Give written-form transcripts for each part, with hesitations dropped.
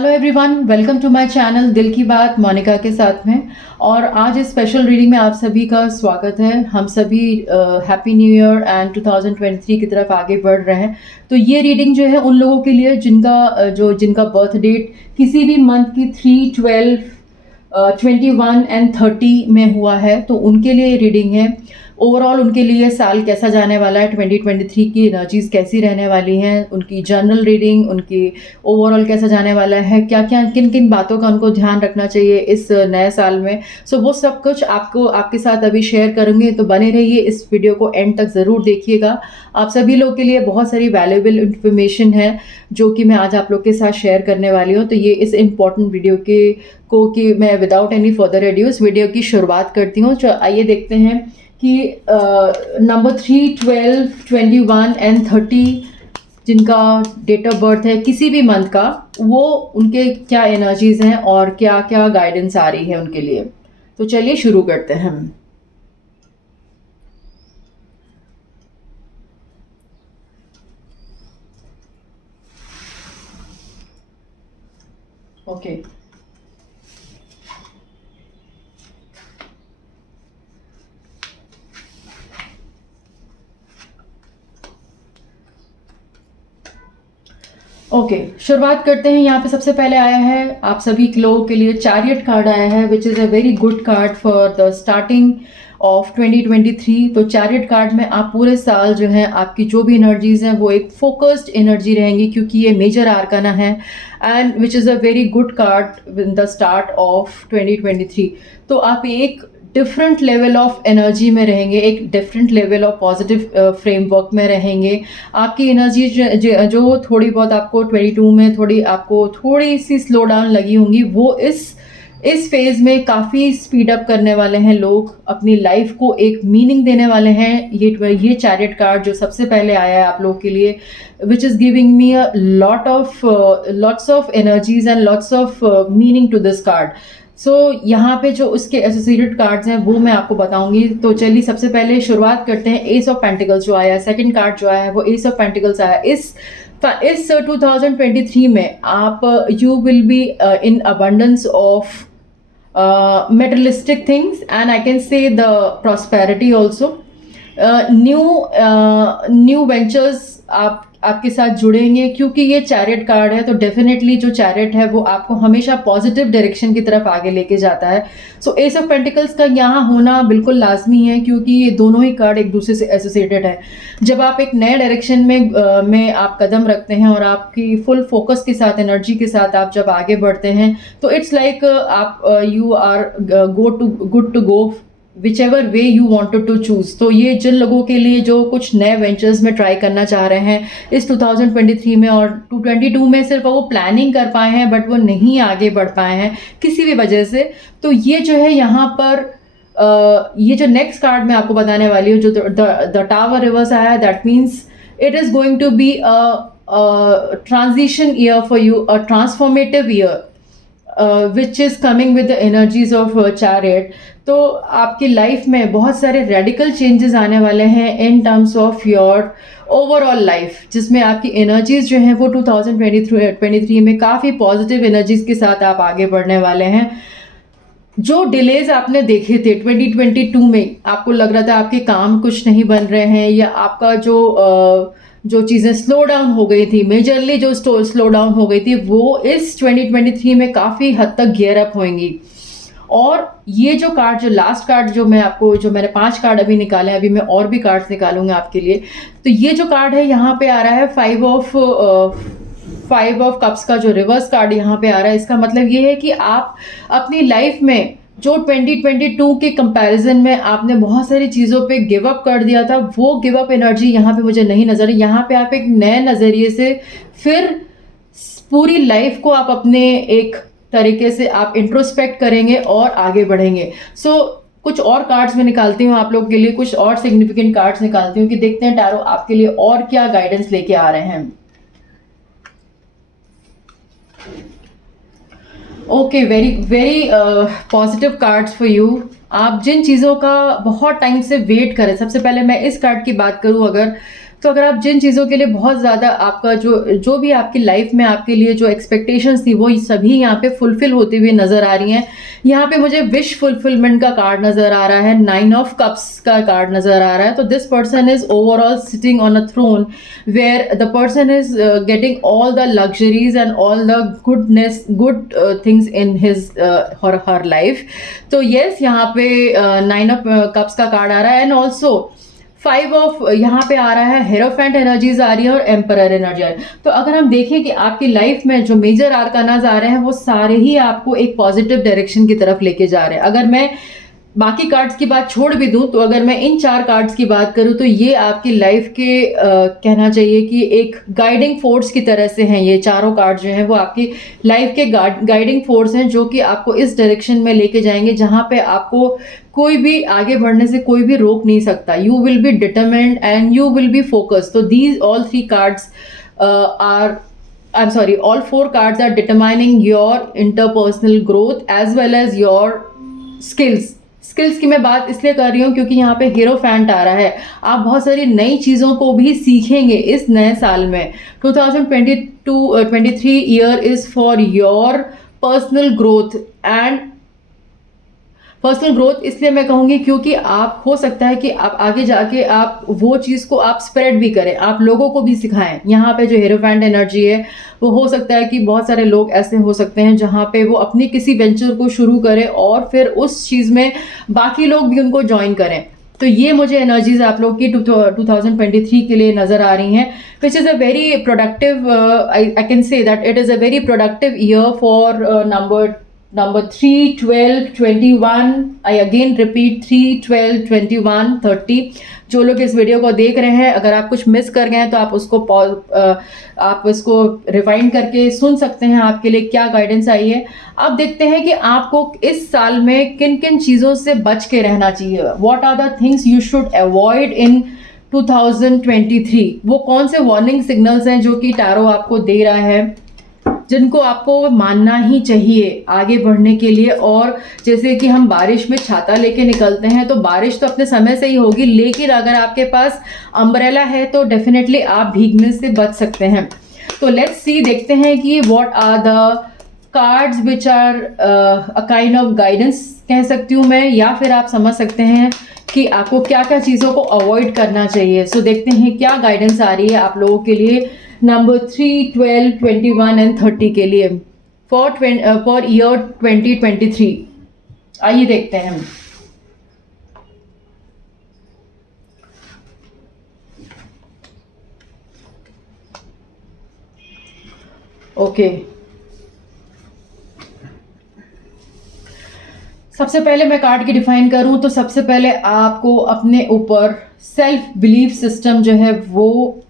Hello everyone, welcome to my channel दिल की बात मोनिका के साथ में। और आज इस स्पेशल रीडिंग में आप सभी का स्वागत है। हम सभी हैप्पी न्यू ईयर एंड 2023 की तरफ आगे बढ़ रहे हैं। तो ये रीडिंग जो है उन लोगों के लिए जिनका बर्थ डेट किसी भी मंथ की 3, 12, 21 एंड 30 में हुआ है, तो उनके लिए ये रीडिंग है। ओवरऑल उनके लिए साल कैसा जाने वाला है, 2023 की एनर्जीज कैसी रहने वाली हैं, उनकी जनरल रीडिंग, उनकी ओवरऑल कैसा जाने वाला है, क्या क्या किन किन बातों का उनको ध्यान रखना चाहिए इस नए साल में। सो वो सब कुछ आपको आपके साथ अभी शेयर करूँगी, तो बने रहिए, इस वीडियो को एंड तक ज़रूर देखिएगा। आप सभी लोग के लिए बहुत सारी वैल्यूएबल इंफॉर्मेशन है जो कि मैं आज आप लोग के साथ शेयर करने वाली हूँ। तो ये इस इम्पॉर्टेंट वीडियो कि मैं विदाउट एनी फर्दर एड्यू इस वीडियो की शुरुआत करती हूँ। तो आइए देखते हैं कि नंबर 3, 12, 21 एंड 30 जिनका डेट ऑफ बर्थ है किसी भी मंथ का, वो उनके क्या एनर्जीज हैं और क्या क्या गाइडेंस आ रही है उनके लिए। तो चलिए शुरू करते हैं। ओके, शुरुआत करते हैं। यहाँ पे सबसे पहले आया है आप सभी लोगों के लिए चैरियट कार्ड आया है, which is a very good card for the starting of 2023। तो चैरियट कार्ड में आप पूरे साल जो है आपकी जो भी एनर्जीज हैं वो एक फोकस्ड एनर्जी रहेंगी, क्योंकि ये मेजर आर्काना है and which is a very good card in the start of 2023। तो आप एक डिफरेंट लेवल ऑफ एनर्जी में रहेंगे, एक different level of positive framework में रहेंगे। आपकी एनर्जी जो थोड़ी बहुत आपको 22 में थोड़ी सी स्लो डाउन लगी होंगी, वो इस फेज में काफ़ी स्पीड अप करने वाले हैं। लोग अपनी लाइफ को एक मीनिंग देने वाले हैं। ये चैरियट कार्ड जो सबसे पहले आया है आप लोग के लिए, which is giving me a lots of energies and lots of meaning to this card. So यहाँ पे जो उसके एसोसिएटेड कार्ड्स हैं वो मैं आपको बताऊंगी। तो चलिए सबसे पहले शुरुआत करते हैं। एस ऑफ पेंटिकल्स जो आया है, सेकंड कार्ड जो आया है वो एस ऑफ पेंटिकल्स आया है। इस 2023 में आप you will be in abundance of materialistic things, and I can say the prosperity also. New ventures आपके साथ जुड़ेंगे, क्योंकि ये चैरियट कार्ड है। तो डेफिनेटली जो चैरियट है वो आपको हमेशा पॉजिटिव डायरेक्शन की तरफ आगे लेके जाता है। सो एस ऑफ पेंटिकल्स का यहाँ होना बिल्कुल लाजमी है, क्योंकि ये दोनों ही कार्ड एक दूसरे से एसोसिएटेड है। जब आप एक नए डायरेक्शन में आप कदम रखते हैं और आपकी फुल फोकस के साथ, एनर्जी के साथ आप जब आगे बढ़ते हैं, तो इट्स लाइक आप you are good to go whichever way you wanted to choose. तो ये जिन लोगों के लिए जो कुछ नए वेंचर्स में ट्राई करना चाह रहे हैं इस 2023 में, और 2022 में सिर्फ वो प्लानिंग कर पाए हैं बट वो नहीं आगे बढ़ पाए हैं किसी भी वजह से, तो ये जो है यहाँ पर ये जो नेक्स्ट कार्ड मैं आपको बताने वाली हूँ, जो द टावर रिवर्स आया है, that means it is going to be a transition year for you, a transformative year which is coming with the energies of chariot. तो आपकी लाइफ में बहुत सारे रेडिकल चेंजेस आने वाले हैं in terms of your overall life, जिसमें आपकी एनर्जीज जो हैं वो 2023 में काफ़ी पॉजिटिव एनर्जीज के साथ आप आगे बढ़ने वाले हैं। जो डिलेज आपने देखे थे 2022 में, आपको लग रहा था आपके काम कुछ नहीं बन रहे हैं, या आपका जो चीज़ें स्लो डाउन हो गई थी, मेजरली जो स्लो डाउन हो गई थी, वो इस 2023 में काफ़ी हद तक गियर अप होंगी। और ये जो कार्ड, जो लास्ट कार्ड जो मैंने 5 कार्ड अभी निकाले हैं, अभी मैं और भी कार्ड्स निकालूंगा आपके लिए। तो ये जो कार्ड है यहाँ पे आ रहा है 5 ऑफ कप्स का जो रिवर्स कार्ड यहाँ पे आ रहा है। इसका मतलब ये है कि आप अपनी लाइफ में जो 2022 के कंपैरिजन में आपने बहुत सारी चीज़ों पे गिव अप कर दिया था, वो गिव अप एनर्जी यहाँ पे मुझे नहीं नजर। यहाँ पे आप एक नए नज़रिए से फिर पूरी लाइफ को आप अपने एक तरीके से आप इंट्रोस्पेक्ट करेंगे और आगे बढ़ेंगे। सो कुछ और कार्ड्स में निकालती हूँ आप लोग के लिए, कुछ और सिग्निफिकेंट कार्ड्स निकालती हूँ कि देखते हैं टैरो आपके लिए और क्या गाइडेंस लेके आ रहे हैं। Okay, very very positive cards for you. आप जिन चीज़ों का बहुत टाइम से वेट करें, सबसे पहले मैं इस कार्ड की बात करूं, अगर तो अगर आप जिन चीज़ों के लिए बहुत ज़्यादा आपका जो भी आपकी लाइफ में आपके लिए जो एक्सपेक्टेशंस थी वो सभी यहाँ पे फुलफिल होते हुए नज़र आ रही हैं। यहाँ पे मुझे विश फुलफिलमेंट का कार्ड नज़र आ रहा है, 9 ऑफ कप्स का कार्ड नज़र आ रहा है। तो this person is overall sitting on a throne where the person is getting all the luxuries and all the good things in his her life. तो येस, यहाँ पे 9 ऑफ कप्स का card आ रहा है एंड ऑल्सो 5 ऑफ यहाँ पे आ रहा है, हेरोफेंट एनर्जीज आ रही है और एम्परर एनर्जी आ रही है। तो अगर हम देखें कि आपकी लाइफ में जो मेजर आर्कानाज आ रहे हैं वो सारे ही आपको एक पॉजिटिव डायरेक्शन की तरफ लेके जा रहे हैं। अगर मैं बाकी कार्ड्स की बात छोड़ भी दूं तो अगर मैं इन 4 कार्ड्स की बात करूं तो ये आपकी लाइफ के कहना चाहिए कि एक गाइडिंग फोर्स की तरह से हैं। ये चारों कार्ड जो हैं वो आपकी लाइफ के गाइडिंग फोर्स हैं जो कि आपको इस डायरेक्शन में लेके जाएंगे जहां पे आपको कोई भी आगे बढ़ने से कोई भी रोक नहीं सकता। You will be determined and you will be focused. तो these all 3 cards all 4 cards are determining your interpersonal growth as well as your skills की मैं बात इसलिए कर रही हूँ क्योंकि यहाँ पे हीरोफेंट आ रहा है। आप बहुत सारी नई चीज़ों को भी सीखेंगे इस नए साल में। 2023 year is for your personal growth and personal growth इसलिए मैं कहूँगी क्योंकि आप हो सकता है कि आप आगे जाके आप वो चीज़ को आप स्प्रेड भी करें, आप लोगों को भी सिखाएं। यहाँ पे जो हीरोफेंट एनर्जी है वो हो सकता है कि बहुत सारे लोग ऐसे हो सकते हैं जहाँ पे वो अपनी किसी वेंचर को शुरू करें और फिर उस चीज़ में बाकी लोग भी उनको ज्वाइन करें। तो ये मुझे एनर्जीज आप लोग की 2023 के लिए नज़र आ रही हैं, which is a very productive, I can say that it is a very productive year for number 3, 12, 21. I again repeat 3, 12, 21, 30. जो लोग इस वीडियो को देख रहे हैं, अगर आप कुछ मिस कर गए हैं तो आप उसको आप इसको रिवाइंड करके सुन सकते हैं, आपके लिए क्या गाइडेंस आई है। अब देखते हैं कि आपको इस साल में किन किन चीज़ों से बच के रहना चाहिए। What are the things you should avoid in 2023। वो कौन से वार्निंग सिग्नल्स हैं जो कि टैरो आपको दे रहा है, जिनको आपको मानना ही चाहिए आगे बढ़ने के लिए। और जैसे कि हम बारिश में छाता लेके निकलते हैं तो बारिश तो अपने समय से ही होगी, लेकिन अगर आपके पास अम्ब्रेला है तो डेफिनेटली आप भीगने से बच सकते हैं। तो लेट्स सी, देखते हैं कि what are the cards which are a kind of guidance कह सकती हूँ मैं, या फिर आप समझ सकते हैं कि आपको क्या क्या चीज़ों को अवॉइड करना चाहिए। सो देखते हैं क्या गाइडेंस आ रही है आप लोगों के लिए नंबर 3, 12, 21 एंड 30 के लिए फॉर ईयर 2023। आइए देखते हैं हम। ओके, सबसे पहले मैं कार्ड की डिफाइन करूं तो सबसे पहले आपको अपने ऊपर सेल्फ बिलीफ सिस्टम जो है वो,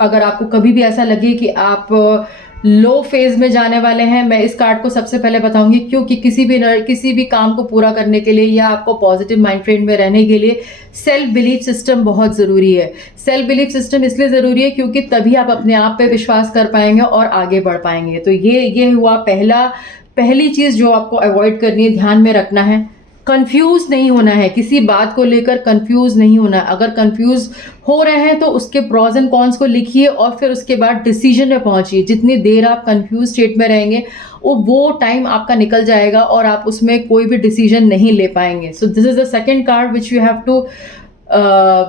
अगर आपको कभी भी ऐसा लगे कि आप लो फेज में जाने वाले हैं, मैं इस कार्ड को सबसे पहले बताऊंगी क्योंकि किसी भी काम को पूरा करने के लिए या आपको पॉजिटिव माइंड फ्रेम में रहने के लिए सेल्फ बिलीफ सिस्टम बहुत ज़रूरी है। सेल्फ बिलीफ सिस्टम इसलिए ज़रूरी है क्योंकि तभी आप अपने आप पे विश्वास कर पाएंगे और आगे बढ़ पाएंगे। तो ये हुआ पहली चीज़ जो आपको अवॉइड करनी है, ध्यान में रखना है। कंफ्यूज नहीं होना है, किसी बात को लेकर कंफ्यूज नहीं होना है। अगर कंफ्यूज हो रहे हैं तो उसके प्रॉज एंड कॉन्स को लिखिए और फिर उसके बाद डिसीजन में पहुंचिए। जितनी देर आप कंफ्यूज स्टेट में रहेंगे वो टाइम आपका निकल जाएगा और आप उसमें कोई भी डिसीजन नहीं ले पाएंगे। So this is the second card which you have to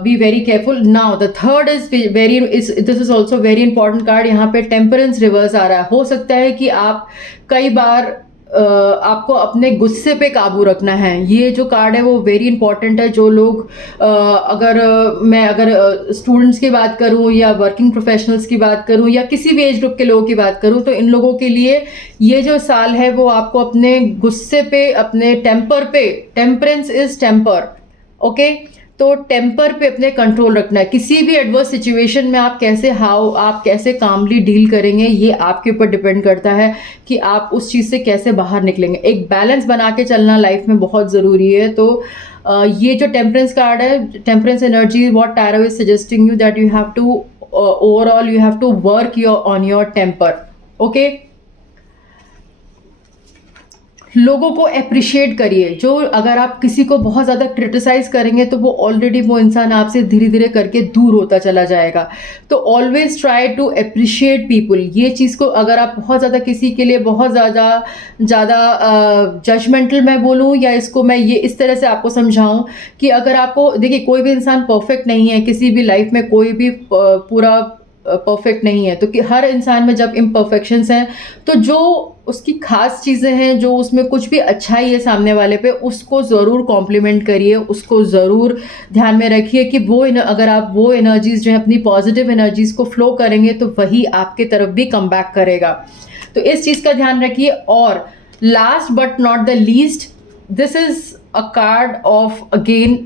be very careful. Now the third this is also very important card. यहाँ पे टेम्परेंस रिवर्स आ रहा है। हो सकता है कि आप कई बार आपको अपने गुस्से पे काबू रखना है। ये जो कार्ड है वो वेरी इंपॉर्टेंट है। जो लोग अगर स्टूडेंट्स की बात करूं या वर्किंग प्रोफेशनल्स की बात करूं या किसी भी एज ग्रुप के लोगों की बात करूं तो इन लोगों के लिए ये जो साल है वो आपको अपने गुस्से पे, अपने टेम्पर पे, टेम्परेंस इज टेम्पर, ओके, तो टेम्पर पे अपने कंट्रोल रखना है। किसी भी एडवर्स सिचुएशन में आप कैसे कामली डील करेंगे ये आपके ऊपर डिपेंड करता है कि आप उस चीज़ से कैसे बाहर निकलेंगे। एक बैलेंस बना के चलना लाइफ में बहुत ज़रूरी है। तो ये जो टेम्परेंस कार्ड है, temperance energy, what tarot is suggesting you that you have to overall you have to work on your temper, okay. लोगों को अप्रिशिएट करिए। जो अगर आप किसी को बहुत ज़्यादा क्रिटिसाइज़ करेंगे तो वो ऑलरेडी वो इंसान आपसे धीरे धीरे करके दूर होता चला जाएगा। तो always try to appreciate people. ये चीज़ को अगर आप बहुत ज़्यादा किसी के लिए बहुत ज़्यादा ज़्यादा जजमेंटल मैं बोलूँ, या इसको मैं ये इस तरह से आपको समझाऊँ कि अगर आपको देखिए, कोई भी इंसान परफेक्ट नहीं है, किसी भी लाइफ में कोई भी पूरा परफेक्ट नहीं है। तो कि हर इंसान में जब इम्परफेक्शंस हैं, तो जो उसकी खास चीज़ें हैं, जो उसमें कुछ भी अच्छाई है सामने वाले पे, उसको ज़रूर कॉम्प्लीमेंट करिए, उसको ज़रूर ध्यान में रखिए कि अगर आप वो एनर्जीज़ जो है अपनी पॉजिटिव एनर्जीज़ को फ्लो करेंगे तो वही आपके तरफ भी कम बैक करेगा। तो इस चीज़ का ध्यान रखिए। और last but not the least, this is a card of again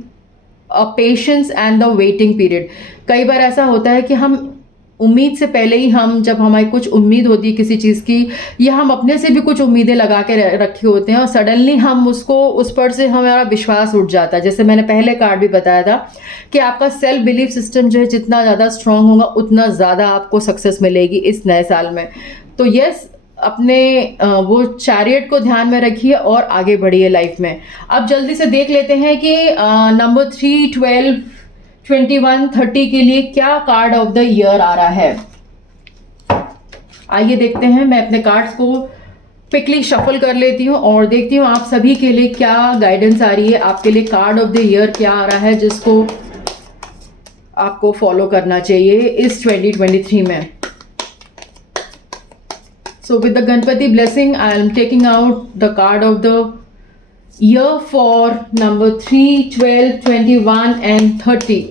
patience and the waiting period. कई बार ऐसा होता है कि हम उम्मीद से पहले ही, हम जब हमारी कुछ उम्मीद होती है किसी चीज़ की, या हम अपने से भी कुछ उम्मीदें लगा के रखे होते हैं और सडनली हम उसको उस पर से हमारा विश्वास उठ जाता है। जैसे मैंने पहले कार्ड भी बताया था कि आपका सेल्फ बिलीफ सिस्टम जो है जितना ज़्यादा स्ट्रांग होगा उतना ज़्यादा आपको सक्सेस मिलेगी इस नए साल में। तो यस, अपने वो चैरियट को ध्यान में रखिए और आगे बढ़िए लाइफ में। अब जल्दी से देख लेते हैं कि नंबर 3, 12, 21, 30 के लिए क्या कार्ड ऑफ द ईयर आ रहा है। आइए देखते हैं। मैं अपने कार्ड्स को क्विकली शफल कर लेती हूँ और देखती हूँ आप सभी के लिए क्या गाइडेंस आ रही है। आपके लिए कार्ड ऑफ द ईयर क्या आ रहा है जिसको आपको फॉलो करना चाहिए इस 2023 में। So with the Ganpati blessing, I am taking out the card of the year for number 3, 12, 21 and 30.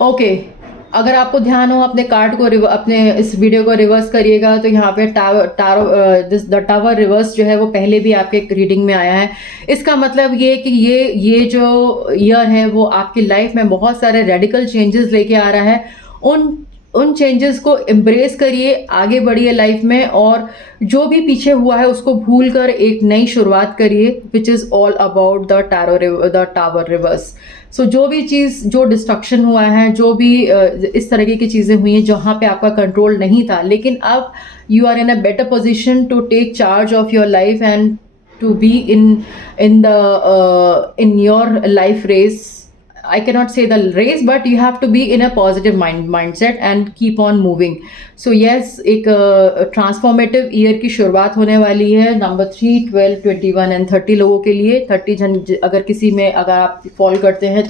Okay, अगर आपको ध्यान हो अपने कार्ड को अपने इस वीडियो को रिवर्स करिएगा तो यहाँ पे द टावर रिवर्स जो है वो पहले भी आपके रीडिंग में आया है। इसका मतलब ये कि ये जो ईयर है वो आपकी लाइफ में बहुत सारे रेडिकल चेंजेस लेके आ रहा है। उन चेंजेस को एम्ब्रेस करिए, आगे बढ़िए लाइफ में, और जो भी पीछे हुआ है उसको भूल कर एक नई शुरुआत करिए, which is all about the tower reverse. So जो भी चीज़, जो डिस्ट्रक्शन हुआ है, जो भी इस तरीके की चीज़ें हुई हैं जहाँ पे आपका कंट्रोल नहीं था, लेकिन अब you are in a better position to take charge of your life and to be in your life race. I cannot say the race, but you have to be in a positive mindset and keep on moving. So yes, एक transformative year की शुरुआत होने वाली है number 3, 12, 21 and 30 लोगों के लिए। 30 अगर किसी में अगर आप फॉलो करते हैं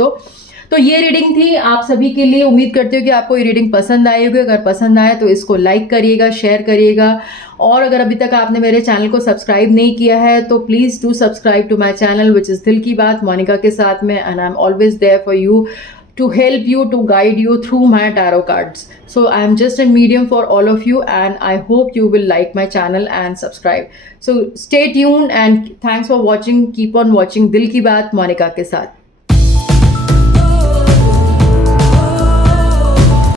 तो ये रीडिंग थी आप सभी के लिए। उम्मीद करती हूँ कि आपको ये रीडिंग पसंद आई होगी। अगर पसंद आए तो इसको लाइक करिएगा, शेयर करिएगा, और अगर अभी तक आपने मेरे चैनल को सब्सक्राइब नहीं किया है तो please do subscribe to my channel which is दिल की बात मोनिका के साथ में, and I am always there for you to help you, to guide you through my tarot cards. So I am just a medium for all of you, and I hope you will like my channel and subscribe. So stay tuned and thanks for watching. Keep on watching Dil Ki Baat Monica के साथ।